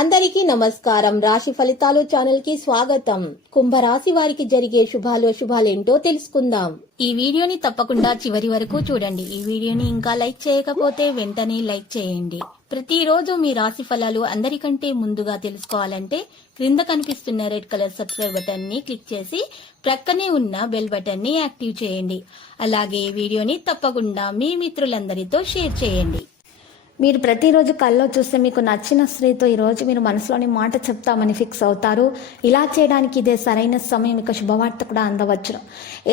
అందరికీ నమస్కారం. రాశి ఫలితాలు ఛానల్ కి స్వాగతం. కుంభరాశి వారికి జరిగే శుభాలేంటో తెలుసుకుందాం. ఈ వీడియోని తప్పకుండా చివరి వరకు చూడండి. ఈ వీడియోని ఇంకా లైక్ చేయకపోతే వెంటనే లైక్ చేయండి. ప్రతిరోజు మీ రాశి ఫలాలు అందరికంటే ముందుగా తెలుసుకోవాలంటే క్రింద కనిపిస్తున్న రెడ్ కలర్ సబ్స్క్రైబ్ బటన్ ని క్లిక్ చేసి ప్రక్కనే ఉన్న బెల్ బటన్ ని యాక్టివ్ చేయండి. అలాగే ఈ వీడియోని తప్పకుండా మీ మిత్రులందరితో షేర్ చేయండి. మీరు ప్రతిరోజు కల్లో చూస్తే మీకు నచ్చిన స్త్రీతో ఈరోజు మీరు మనసులోని మాట చెప్తామని ఫిక్స్ అవుతారు. ఇలా చేయడానికి ఇదే సరైన సమయం. ఇక శుభవార్త కూడా అందవచ్చును.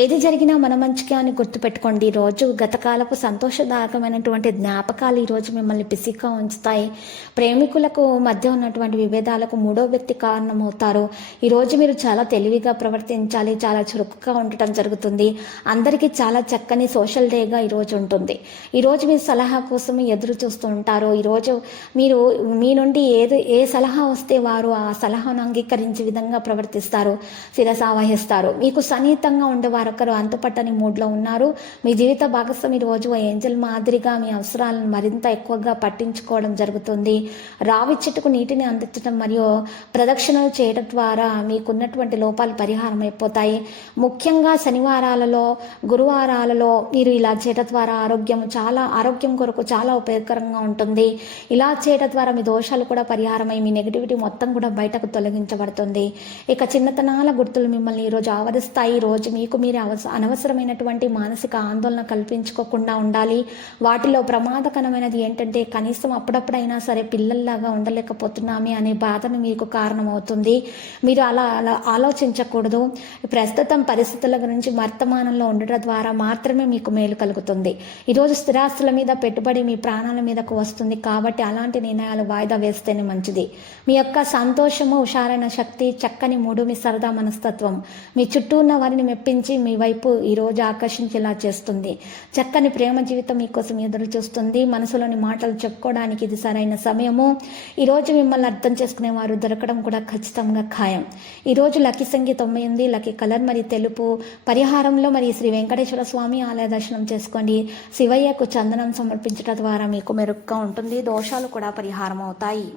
ఏది జరిగినా మన మంచిగా అని గుర్తుపెట్టుకోండి. ఈరోజు గతకాలపు సంతోషదాయకమైనటువంటి జ్ఞాపకాలు ఈరోజు మిమ్మల్ని బిజీగా ఉంచుతాయి. ప్రేమికులకు మధ్య ఉన్నటువంటి విభేదాలకు మూడో వ్యక్తి కారణమవుతారు. ఈరోజు మీరు చాలా తెలివిగా ప్రవర్తించాలి. చాలా చురుకుగా ఉండటం జరుగుతుంది. అందరికీ చాలా చక్కని సోషల్ డేగా ఈరోజు ఉంటుంది. ఈరోజు మీ సలహా కోసం ఎదురు చూస్తూ ఉంటారు. ఈరోజు మీరు మీ నుండి ఏ సలహా వస్తే వారు ఆ సలహాను అంగీకరించే విధంగా ప్రవర్తిస్తారు, శిరసావహిస్తారు. మీకు సన్నిహితంగా ఉండే వారొకరు అంతుపట్టని మూడ్లో ఉన్నారు. మీ జీవిత భాగస్వామి రోజు ఏంజల్ మాదిరిగా మీ అవసరాలను మరింత ఎక్కువగా పట్టించుకోవడం జరుగుతుంది. రావి చెట్టుకు నీటిని అందించడం మరియు ప్రదక్షిణలు చేయడం ద్వారా మీకున్నటువంటి లోపాలు పరిహారం అయిపోతాయి. ముఖ్యంగా శనివారాలలో, గురువారాలలో మీరు ఇలా చేయడం ద్వారా ఆరోగ్యం కొరకు చాలా ఉపయోగకరంగా ఉంటుంది. ఇలా చేయడం ద్వారా మీ దోషాలు కూడా పరిహారమై మీ నెగిటివిటీ మొత్తం కూడా బయటకు తొలగించబడుతుంది. ఇక చిన్నతనాల గుర్తులు మిమ్మల్ని ఈరోజు ఆవరిస్తాయి. ఈరోజు మీకు మీరు అనవసరమైనటువంటి మానసిక ఆందోళన కల్పించుకోకుండా ఉండాలి. వాటిలో ప్రమాదకరమైనది ఏంటంటే కనీసం అప్పుడప్పుడైనా సరే పిల్లల్లాగా ఉండలేకపోతున్నామే అనే బాధను మీకు కారణమవుతుంది. మీరు అలా ఆలోచించకూడదు. ప్రస్తుతం పరిస్థితుల గురించి వర్తమానంలో ఉండటం ద్వారా మాత్రమే మీకు మేలు కలుగుతుంది. ఈరోజు స్థిరాస్తుల మీద పెట్టుబడి మీ ప్రాణాల మీదకు వస్తుంది. కాబట్టి అలాంటి నిర్ణయాలు వాయిదా వేస్తేనే మంచిది. మీ యొక్క సంతోషము, హుషారైన శక్తి, చక్కని మూడు, మీ సరదా మనస్తత్వం మీ చుట్టూ ఉన్న వారిని మెప్పించి మీ వైపు ఈరోజు ఆకర్షించేలా చేస్తుంది. చక్కని ప్రేమ జీవితం మీకోసం ఎదురు చూస్తుంది. మనసులోని మాటలు చెప్పుకోవడానికి ఇది సరైన సమయము. ఈరోజు మిమ్మల్ని అర్థం చేసుకునే వారు దొరకడం కూడా ఖచ్చితంగా ఖాయం. ఈరోజు లక్కీ సంఖ్య 98, లక్కీ కలర్ మరి తెలుపు. పరిహారంలో మరి శ్రీ వెంకటేశ్వర స్వామి ఆలయ దర్శనం చేసుకోండి. శివయ్యకు చందనం సమర్పించడం ద్వారా మీకు మెరుగ్గా ఉంటుంది. దోషాలు కూడా పరిహారం అవుతాయి.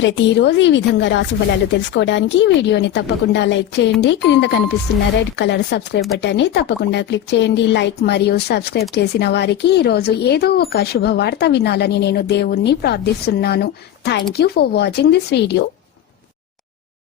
ప్రతిరోజు ఈ విధంగా రాశి ఫలాలు తెలుసుకోవడానికి వీడియోని తప్పకుండా లైక్ చేయండి. క్రింద కనిపిస్తున్న రెడ్ కలర్ సబ్స్క్రైబ్ బటన్ ని తప్పకుండా క్లిక్ చేయండి. లైక్ మరియు సబ్స్క్రైబ్ చేసిన వారికి ఈ రోజు ఏదో ఒక శుభవార్త వినాలని నేను దేవుణ్ణి ప్రార్థిస్తున్నాను. Thank you for watching this video.